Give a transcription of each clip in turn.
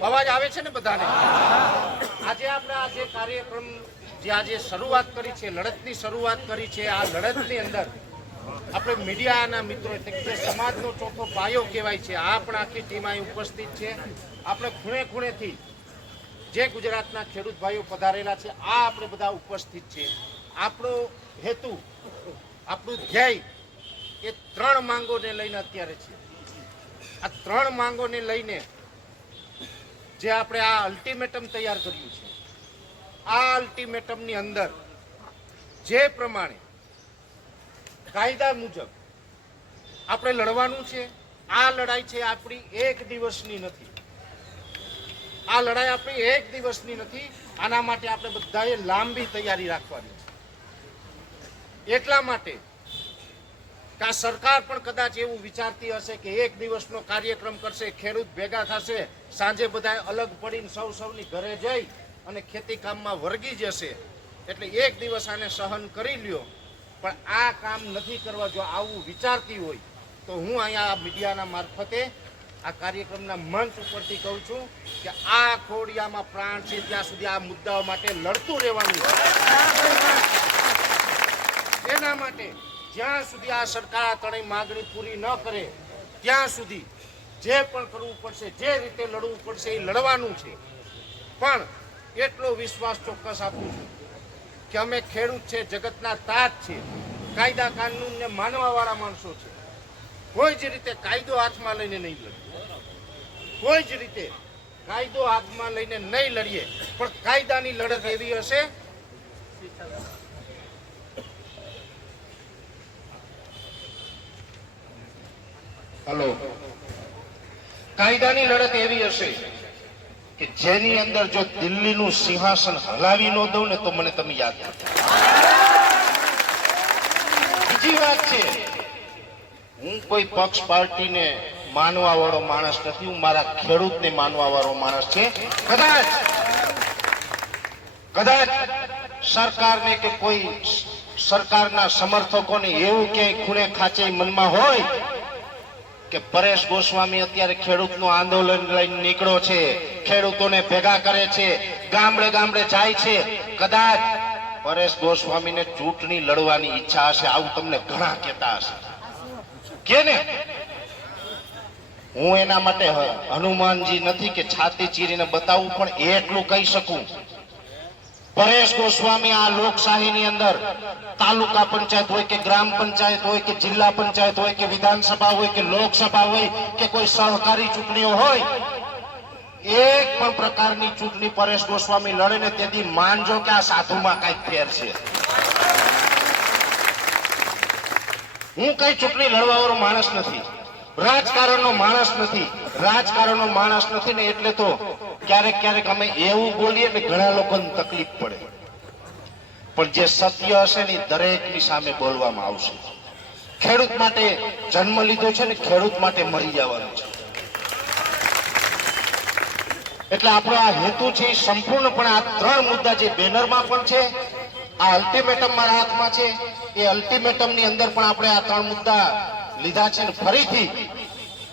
અવાજ આવે છે ને બધાને? આજે આપણે આ જે કાર્યક્રમ જે આજે શરૂઆત કરી છે, લડતની શરૂઆત કરી છે, આ લડતની અંદર આપણે મીડિયાના મિત્રો એટલે કે સમાજનો ચોથો પાયો કહેવાય છે, આ પણ આખી ટીમ અહીં ઉપસ્થિત છે. આપણે ખૂણે ખૂણેથી જે ગુજરાતના ખેડૂત ભાઈઓ પધારેલા છે, આ આપણે બધા ઉપસ્થિત છે. આપણો હેતુ, આપણું ધ્યેય એ 3 માંગોને લઈને અત્યારે છે. આ 3 માંગોને લઈને જે આપણે આ અલ્ટિમેટમ તૈયાર કર્યું છે, આ અલ્ટિમેટમની અંદર જે પ્રમાણે કાયદા મુજબ આપણે લડવાનું છે, આ લડાઈ છે આપણી એક દિવસની નથી. આ લડાઈ આપણી એક દિવસની નથી. આના માટે આપણે બધાએ લાંબી તૈયારી રાખવાની છે. એટલા માટે કે આ સરકાર પણ કદાચ એવું વિચારતી હશે કે એક દિવસનો કાર્યક્રમ કરશે, ખેડૂત ભેગા થશે, સાંજે બધા અલગ પડીને સૌની ઘરે જઈ અને ખેતી કામમાં વળગી જશે, એટલે એક દિવસ આને સહન કરી લ્યો. પણ આ કામ નથી કરવા. જો આવું વિચારતી હોય તો હું અહીંયા મીડિયાના મારફતે આ કાર્યક્રમના મંચ ઉપરથી કહું છું કે આ ખોડિયામાં પ્રાણ છે ત્યાં સુધી આ મુદ્દાઓ માટે લડતું રહેવાનું છે. એના માટે જ્યાં સુધી આ સરકાર આ 3 માગણી પૂરી ન કરે ત્યાં સુધી જે પણ કરવું પડશે, જે રીતે લડવું પડશે એ લડવાનું છે. પણ એટલો વિશ્વાસ ચોક્કસ આપું છું કે અમે ખેડૂત છે, જગતના તાજ છે, કાયદા કાનૂનને માનવાવાળા માણસો છે. કોઈ જ રીતે કાયદો હાથમાં લઈને નહીં લડીએ, કોઈ જ રીતે કાયદો હાથમાં લઈને નહીં લડીએ. પણ કાયદાની લડત એવી હશે કાયદાની લડત એવી હશે કે જેની અંદર જો દિલ્હીનું સિંહાસન હલાવી ન દઉં ને તો મને તમે યાદ કરજો. બીજી વાત છે, હું કોઈ પક્ષ પાર્ટીને માનવા વાળો માણસ નથી, હું મારા ખેડૂતને માનવા વાળો માણસ છે. કદાચ સરકારને કે કોઈ સરકારના સમર્થકોને એવું ક્યાંય ખૂણે ખાંચે મનમાં હોય કે પરેશ ગોસ્વામી અત્યારે ખેડૂતનું આંદોલન લઈને નીકળ્યો છે, ખેડૂતોને ભેગા કરે છે, ગામડે ગામડે જાય છે, કદાચ પરેશ ગોસ્વામીને ચૂંટણી લડવાની ઈચ્છા હશે, આવું તમને ઘણા કહેતા હશે કે ને. હું એના માટે હનુમાનજી નથી કે છાતી ચીરીને બતાવું, પણ એટલું કહી શકું, પરેશ ગોસ્વામી આ લોકશાહીની અંદર તાલુકા પંચાયત હોય કે ગ્રામ પંચાયત હોય કે જિલ્લા પંચાયત હોય કે વિધાનસભા હોય કે લોકસભા હોય કે કોઈ સહકારી ચૂંટણીઓ હોય, એક પણ પ્રકારની ચૂંટણી પરેશ ગોસ્વામી લડે ને તેથી માનજો કે આ સાધુમાં કઈક ફેર છે. હું કઈ ચૂંટણી લડવા વાળો માણસ નથી, રાજકારણનો માણસ નથી, રાજકારણનો માણસ નથી ને એટલે તો ક્યારેક અમે એવું બોલીએ ને ઘણા લોકોને તકલીફ પડે. પણ જે સત્ય હશે ને દરેકની સામે બોલવામાં આવશે. ખેડૂત માટે જન્મ લીધો છે ને ખેડૂત માટે મરી જવાનું છે. એટલે આપણો આ હેતુ છે સંપૂર્ણપણે આ 3 મુદ્દા જે બેનરમાં પણ છે, આ અલ્ટિમેટમ મારા હાથમાં છે, એ અલ્ટિમેટમની અંદર પણ આપણે આ 3 મુદ્દા લીધા છે. ફરીથી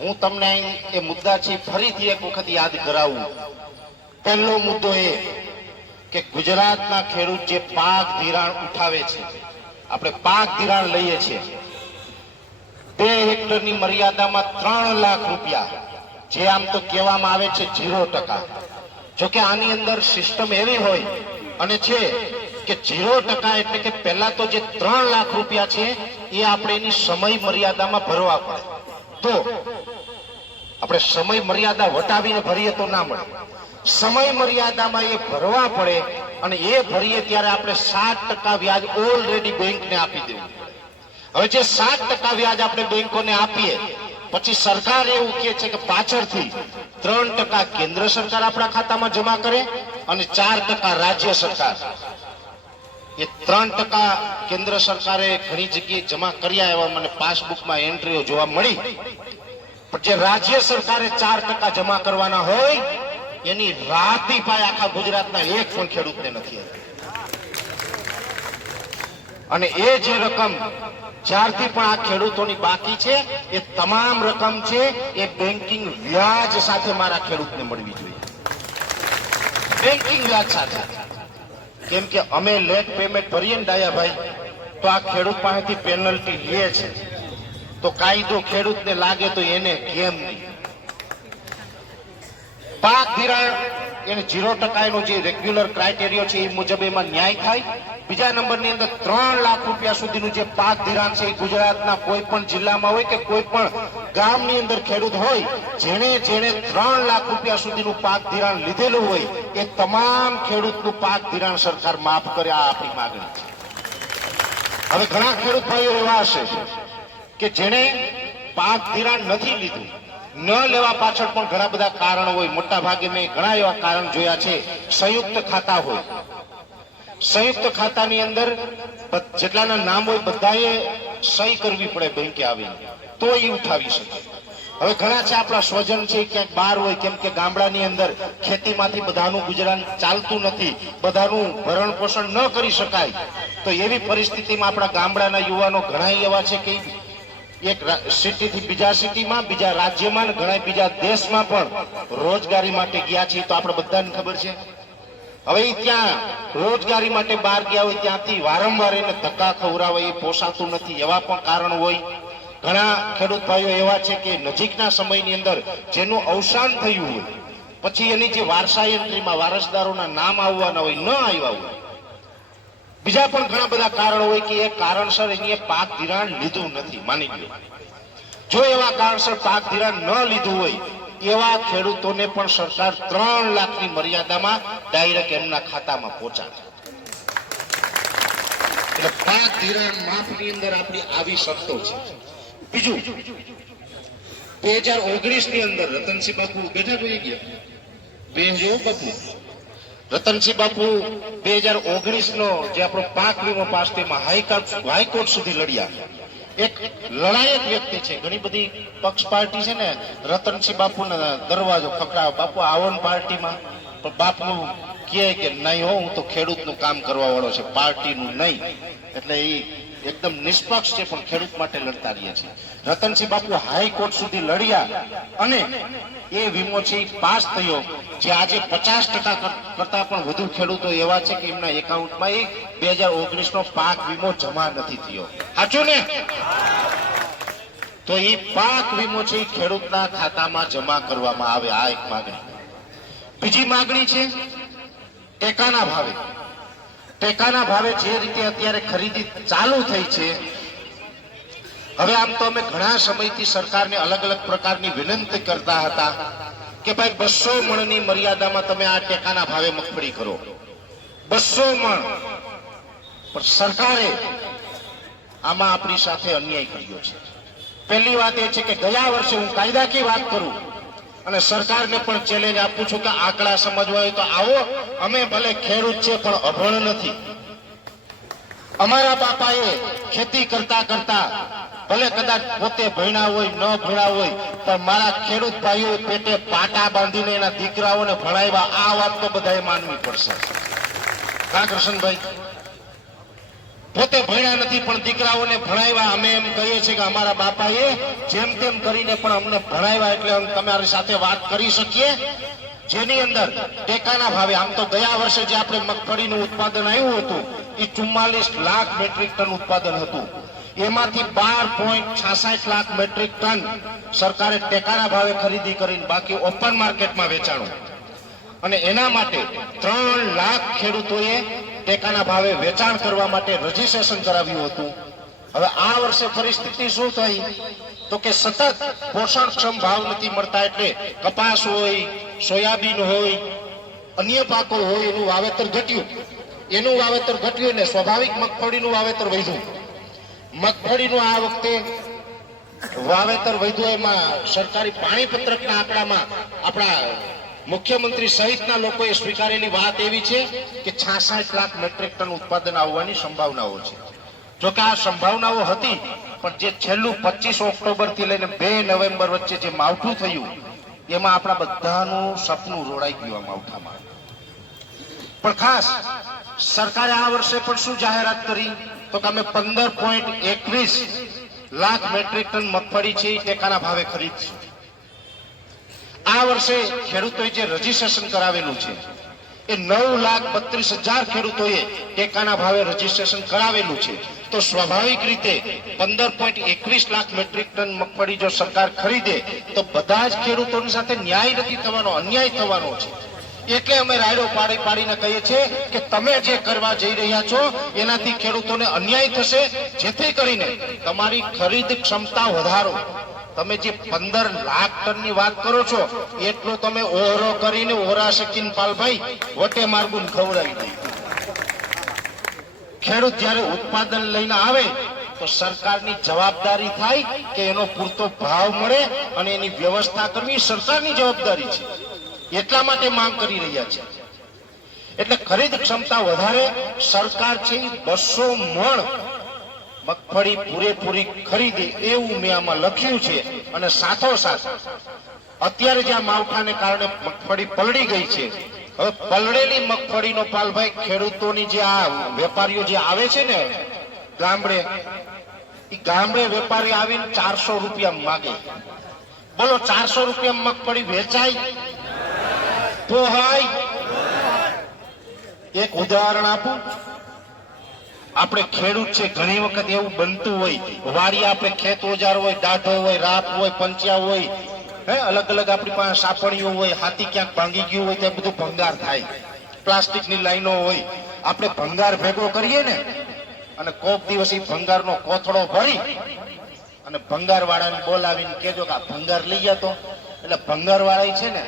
હું તમને એ મુદ્દા છે ફરીથી એક વખત યાદ કરાવું. પહેલો મુદ્દો એ કે ગુજરાતના ખેડૂત જે પાક ધિરાણ ઉઠાવે છે, આપણે પાક ધિરાણ લઈએ છીએ 2 હેક્ટરની મર્યાદામાં 3 લાખ રૂપિયા, જે આમ તો કહેવામાં આવે છે 0%. જોકે આની અંદર સિસ્ટમ એવી હોય અને છે કે 0% એટલે કે પહેલા તો જે 3 લાખ રૂપિયા છે એ આપણે એની સમય મર્યાદામાં ભરવા પડે. તો આપણે સમય મર્યાદા વટાવીને ભરીએ તો ના મળે, સમય મર્યાદામાં એ ભરવા પડે અને એ ભરીએ ત્યારે આપણે 7% વ્યાજ ઓલરેડી બેંકને આપી દેવું. હવે જે 7% વ્યાજ આપણે બેંકોને આપીએ પછી સરકાર એવું કહે છે કે પાછળથી 3% કેન્દ્ર સરકાર આપણા ખાતામાં જમા કરે અને 4% રાજ્ય સરકાર. એ 3% કેન્દ્ર સરકારે ઘણી જગ્યાએ જમા કર્યા એવા મને પાસબુકમાં એન્ટ્રીઓ જોવા મળી. પણ જે રાજ્ય સરકારે 4% જમા કરવાના હોય એની રાતી પાય આખા ગુજરાતના એક પણ ખેડૂતને નથી. અને એ જે રકમ જ્યારથી પણ આ ખેડૂતોની બાકી છે એ તમામ રકમ છે એ બેન્કિંગ વ્યાજ સાથે મારા ખેડૂતને મળવી જોઈએ, બેન્કિંગ વ્યાજ સાથે. કેમ કે અમે લેટ પેમેન્ટ ભરીએ ને ડાયાભાઈ તો આ ખેડૂત પાસેથી પેનલ્ટી લે છે, તો કાયદો ખેડૂતને લાગે તો એને કેમ નહીં. પાક ધિરાણ એને 0% જે રેગ્યુલર ક્રાઇટેરિયો છે એ મુજબ એમાં ન્યાય થાય. બીજા નંબરની અંદર 3 લાખ રૂપિયા સુધીનું જે પાક ધિરાણ છે એ ગુજરાતના કોઈ પણ જિલ્લામાં હોય કે કોઈ પણ ગામની અંદર ખેડૂત હોય જેણે 3 લાખ રૂપિયા સુધીનું પાક ધિરાણ લીધેલું હોય એ તમામ ખેડૂતનું પાક ધિરાણ સરકાર માફ કરે, આ આપણી માંગણી છે. હવે ઘણા ખેડૂત ભાઈઓ એવા હશે કે જેણે પાક ધિરાણ નથી લીધું, ન લેવા પાછળ પણ ઘણા બધા કારણ હોય. મોટા ભાગે મેં ઘણા એવા કારણ જોયા છે. સંયુક્ત ખાતા હોય, સંયુક્ત ખાતાની અંદર જેટલાના નામ હોય બધાએ સહી કરવી પડે બેંકે આવીને તો એ ઉઠાવી શકે. હવે ઘણા છે આપણા સ્વજન છે ક્યાંક બહાર હોય, કેમ કે ગામડાની અંદર ખેતીમાંથી બધાનું ગુજરાન ચાલતું નથી, બધાનું ભરણ પોષણ ન કરી શકાય. તો એવી પરિસ્થિતિમાં આપણા ગામડાના યુવાનો ઘણા એવા છે કે એક સિટીથી બીજા સિટીમાં, બીજા રાજ્યમાં, ઘણા બીજા દેશમાં પણ રોજગારી માટે ગયા છે. તો આપણે બધાને ખબર છે. હવે ત્યાં રોજગારી માટે બહાર ગયા હોય ત્યાંથી વારંવાર એને ધક્કા ખવડાવે, એ પોસાતું નથી, એવા પણ કારણ હોય. ઘણા ખેડૂત ભાઈઓ એવા છે કે નજીકના સમયની અંદર જેનું અવસાન થયું હોય પછી એની જે વારસા એન્ટ્રીમાં વારસદારોના નામ આવવાના હોય ન આવ્યા હોય. બીજા પણ ઘણા બધા કારણો હોય કે એ કારણસર એને પાક ધિરાણ લીધું નથી. માની લો જો એવા કારણસર પાક ધિરાણ ન લીધું હોય એવા ખેડૂતોને પણ સરકાર 3 લાખની મર્યાદામાં ડાયરેક્ટ એમના ખાતામાં પહોંચાડે. એટલે પાક ધિરાણ માફની અંદર આપણી આવી શરતો છે. બીજું 2019 ની અંદર રતનસિંહ બાપુ બેઠા કોઈ ગયા બે જો બાપુ રતનસિંહ બાપુ 2019 નો જે આપણો પાક વીમો પાસ તેમાં હાઈકોર્ટ સુધી લડ્યા. એક લડાયક વ્યક્તિ છે. ઘણી બધી પક્ષ પાર્ટી છે ને રતનસિંહ બાપુનો દરવાજો ખખડાવે, બાપુ આવો ને પાર્ટીમાં, પણ બાપુ કહે કે નહીં હો, હું તો ખેડૂતનું કામ કરવા વાળો છે, પાર્ટીનું નહીં. એટલે એ એકદમ નિષ્પક્ષ છે પણ ખેડૂત માટે લડતા રહ્યા છે. રતનસિંહ બાપુ હાઈકોર્ટ સુધી લડ્યા અને એ વીમો છે એ પાસ થયો. જે આજે 50% કરતા પણ વધુ ખેડૂતો એવા છે કે એમના એકાઉન્ટમાં એ 2019 નો પાક વીમો જમા નથી થયો. સાચું ને? તો એ પાક વીમો છે એ ખેડૂતના ખાતામાં જમા કરવામાં આવે. આ એક માંગણી. બીજી માંગણી છે ટેકાના ભાવે. ટેકાના ભાવે જે રીતે અત્યારે ખરીદી ચાલુ થઈ છે, હવે આમ તો અમે ઘણા સમયથી સરકારને અલગ અલગ પ્રકારની વિનંતી કરતા હતા કે ભાઈ 200 મણની મર્યાદામાં તમે આ ટેકાના ભાવે મગફળી કરો, 200 મણ. પણ સરકારે આમાં આપણી સાથે અન્યાય કર્યો છે. પહેલી વાત એ છે કે ગયા વર્ષે હું કાયદાકીય વાત કરું અને સરકારને પણ ચેલેન્જ આપું છું કે આંકડા સમજવા હોય તો આવો. અમે ભલે ખેડૂત છે પણ અભણ નથી. અમારા બાપાએ ખેતી કરતા કરતા ભલે કદાચ પોતે ભણ્યા હોય ન ભણ્યા હોય પણ મારા ખેડૂત ભાઈઓ પેટે પાટા બાંધીને એના દીકરાઓને ભણાવ્યા. આ વાત તો બધાએ માનવી પડશે. કા કૃષ્ણભાઈ? પોતે ભણ્યા નથી પણ દીકરાઓને ભણાવ્યા. અમે એમ કહીએ છીએ કે અમારા બાપાએ જેમ તેમ કરીને પણ અમને ભણાવ્યા, એટલે અમે તમારી સાથે વાત કરી શકીએ. જેની અંદર ટેકાના ભાવે, આમ તો ગયા વર્ષે જે આપણે મગફળીનું ઉત્પાદન આવ્યું હતું એ 44 લાખ મેટ્રિક ટન ઉત્પાદન હતું. એમાંથી 12.66 લાખ મેટ્રિક ટન સરકારે ટેકાના ભાવે ખરીદી કરીને બાકી ઓપન માર્કેટમાં વેચાણું. અને એના માટે 3 લાખ ખેડૂતોએ ટેકાના ભાવે વેચાણ કરવા માટે રજીસ્ટ્રેશન કરાવ્યું હતું. હવે આ વર્ષે પરિસ્થિતિ શું થઈ તો કે સતત પોષણક્ષમ ભાવ નથી મળતા, એટલે કપાસ હોય, સોયાબીન હોય, અન્ય પાકો હોય એનું વાવેતર ઘટ્યું. એનું વાવેતર ઘટ્યું ને સ્વાભાવિક મગફળીનું વાવેતર વધ્યું. મગફળીનું આ વખતે વાવેતર વધ્યું. એમાં સરકારી પાણીપત્રકના આંકડામાં આપણા મુખ્યમંત્રી સહિતના લોકોએ સ્વીકારેલી વાત એવી છે કે 66 લાખ મેટ્રિક ટન ઉત્પાદન આવવાની સંભાવનાઓ છે. જોકે આ સંભાવનાઓ હતી પણ જે છેલ્લું 25 ઓક્ટોબર થી લઈને 2 નવેમ્બર વચ્ચે જે માવઠું થયું એમાં આપણા બધાનું સપનું રોડાઈ ગયું. આ માવઠામાં પણ ખાસ સરકારે આ વર્ષે પણ શું જાહેરાત કરી તો કે અમે 15.21 લાખ મેટ્રિક ટન મગફળી છે એ ટેકાના ભાવે ખરીદશું. આ વર્ષે ખેડૂતોએ જે રજીસ્ટ્રેશન કરાવેલું છે એ 9,32,000 ખેડૂતોએ ટેકાના ભાવે રજીસ્ટ્રેશન કરાવેલું છે. તો સ્વાભાવિક રીતે 15.21 લાખ મેટ્રિક ટન મગફળી જો સરકાર ખરીદે તો બધા જ ખેડૂતોની સાથે ન્યાય નથી થવાનો, અન્યાય થવાનો છે. એટલે અમે રાયડો પાડીને કહીએ છીએ કે તમે જે કરવા જઈ રહ્યા છો એનાથી ખેડૂતોને અન્યાય થશે. જેથી કરીને તમારી ખરીદ ક્ષમતા વધારો. તમે જે 15 લાખ ટનની વાત કરો છો એટલો તમે ઓહરો કરીને ઓરા શકીન પાલભાઈ વટે માર્ગુન ખવડાવી દે. ખેડૂત જ્યારે ઉત્પાદન લઈને આવે તો સરકારની જવાબદારી થાય કે એનો પૂરતો ભાવ મળે અને એની વ્યવસ્થા કરવી સરકારની જવાબદારી છે. એટલા માટે માંગ કરી રહ્યા છે. એટલે ખરીદ ક્ષમતા વધારે સરકાર છે 200 મણ મગફળી પૂરેપૂરી ખરીદે એવું મેં આમાં લખ્યું છે. અને સાથોસાથ અત્યારે જે આ માવઠાને કારણે મગફળી પલળી ગઈ છે, હવે પલળેલી મગફળીનો પાલભાઈ ખેડૂતોની જે આ વેપારીઓ જે આવે છે ને ગામડે, એ ગામડે વેપારી આવીને 400 રૂપિયા માગે. બોલો 400 રૂપિયા મગફળી વેચાય? પોહાય? એક ઉદાહરણ આપું. આપણે ખેડૂત છે, ઘણી વખત એવું બનતું હોય વાડી આપણે ખેત ઓજાર હોય, દાઢો હોય, રાપ હોય, પંચ્યા હોય, અલગ અલગ આપણી પાસે સાપણીઓ હોય, હાથી ક્યાંક ભાંગી ગયું હોય ત્યાં બધું ભંગાર થાય. પ્લાસ્ટિકની લાઈનો હોય, આપણે ભંગાર ભેગો કરીએ ને અને કોક દિવસ એ ભંગારનો કોથળો ભરી અને ભંગાર વાળાને બોલાવીને કહેજો કે આ ભંગાર લઈ જતો. એટલે ભંગાર વાળા છે ને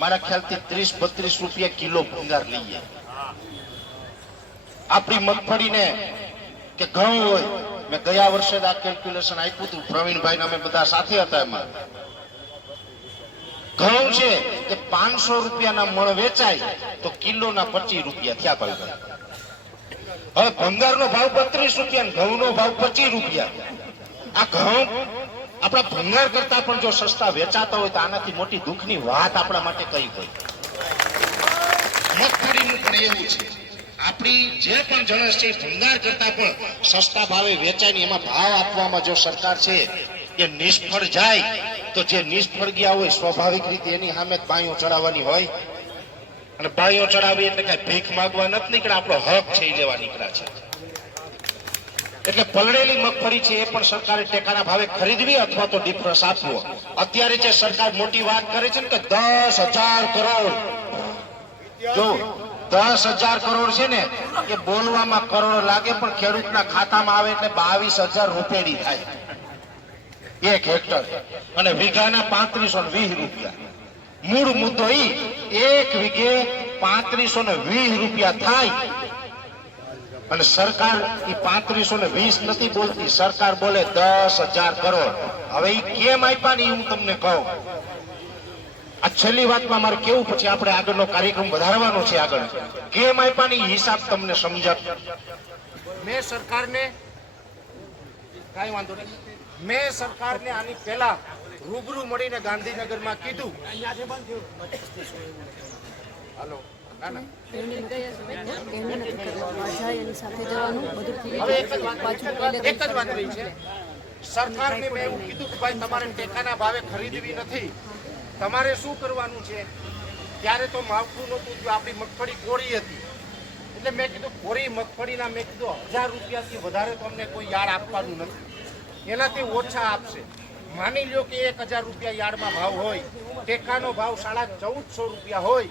મારા ખ્યાલથી 30-32 રૂપિયા કિલો ભંગાર લઈ જાય. આપણી મગફળીને કે ઘઉં હોય, મેં ગયા વર્ષે જ આ કેલ્ક્યુલેશન આપ્યું હતું પ્રવીણભાઈ અમે બધા સાથે હતા. એમાં ઘઉં છે કે 500 રૂપિયાના મણ વેચાય તો કિલોના 25 રૂપિયા થયા ભાઈ. હવે ભંગારનો ભાવ 32 રૂપિયા, ઘઉંનો ભાવ 25 રૂપિયા. આ ઘઉં આપણા ભંગાર કરતા પણ જો સસ્તા વેચાતા હોય તો આનાથી મોટી દુઃખની વાત આપણા માટે કઈ હોય? મગફળીનું પણ એવું છે. આપણી જે પણ જણસ છે ભંગાર કરતા પણ સસ્તા ભાવે વેચાય ને એમાં ભાવ આપવામાં જો સરકાર છે એ નિષ્ફળ જાય તો જે નિષ્ફળ ગયા હોય સ્વાભાવિક રીતે એની સામે બાઈઓ ચડાવવાની હોય. અને બાઈઓ ચડાવી એટલે કઈ ભીખ માંગવા નથી નીકળ્યા, આપણો હક છે એ લેવા નીકળ્યા છે. એટલે પલળેલી મગફળી છે એ પણ સરકારે ટેકાના ભાવે ખરીદવી અથવા તો ડિફરન્સ આપવો. અત્યારે જે સરકાર મોટી વાત કરે છે ને કે 10,000 કરોડ, જો 10,000 કરોડ છે ને કે બોલવામાં કરોડ લાગે પણ ખેડૂતના ખાતામાં આવે એટલે 22,000 રૂપિયાની થાય 1 હેક્ટર, અને વીઘાના 3520 રૂપિયા. મૂળ મુદ્દો ઈ 1 વીઘે 3520 રૂપિયા થાય. અને સરકાર એ 3520 નથી બોલતી, સરકાર બોલે 10,000 કરોડ. હવે એ કેમ આપ્યા ને હું તમને કહું. આ છેલ્લી વાતમાં મારે કેવું, પછી આપણે આગળનો કાર્યક્રમ વધારવાનો છે. આગળ કેમ આપ્યા ને હિસાબ તમને સમજાવ. મેં સરકારને કાંઈ વાંધો નહીં, મેં સરકારને આની પહેલા રૂબરૂ મળીને ગાંધીનગરમાં કીધું. હાલો એક જ વાત રહી છે. સરકારને મેં એવું કીધું કે ભાઈ તમારે ટેકાના ભાવે ખરીદવી નથી, તમારે શું કરવાનું છે. ત્યારે તો માવઠું નહોતું, આપણી મગફળી કોરી હતી. એટલે મેં કીધું કોરી મગફળીના મેં કીધું 1000 રૂપિયાથી વધારે તો અમને કોઈ યાર્ડ આપવાનું નથી, એનાથી ઓછા આપશે. માની લ્યો કે 1000 રૂપિયા યાર્ડમાં ભાવ હોય, ટેકાનો ભાવ 1450 રૂપિયા હોય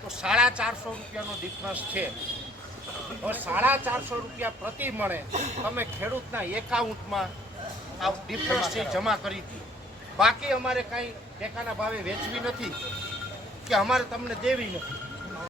તો 450 રૂપિયાનો ડિફરન્સ છે. હવે 450 રૂપિયા પ્રતિ મળે તમે ખેડૂતના એકાઉન્ટમાં આ ડિફરન્સ છે જમા કરી હતી. બાકી અમારે કાંઈ ટેકાના ભાવે વેચવી નથી કે અમારે તમને દેવી નથી.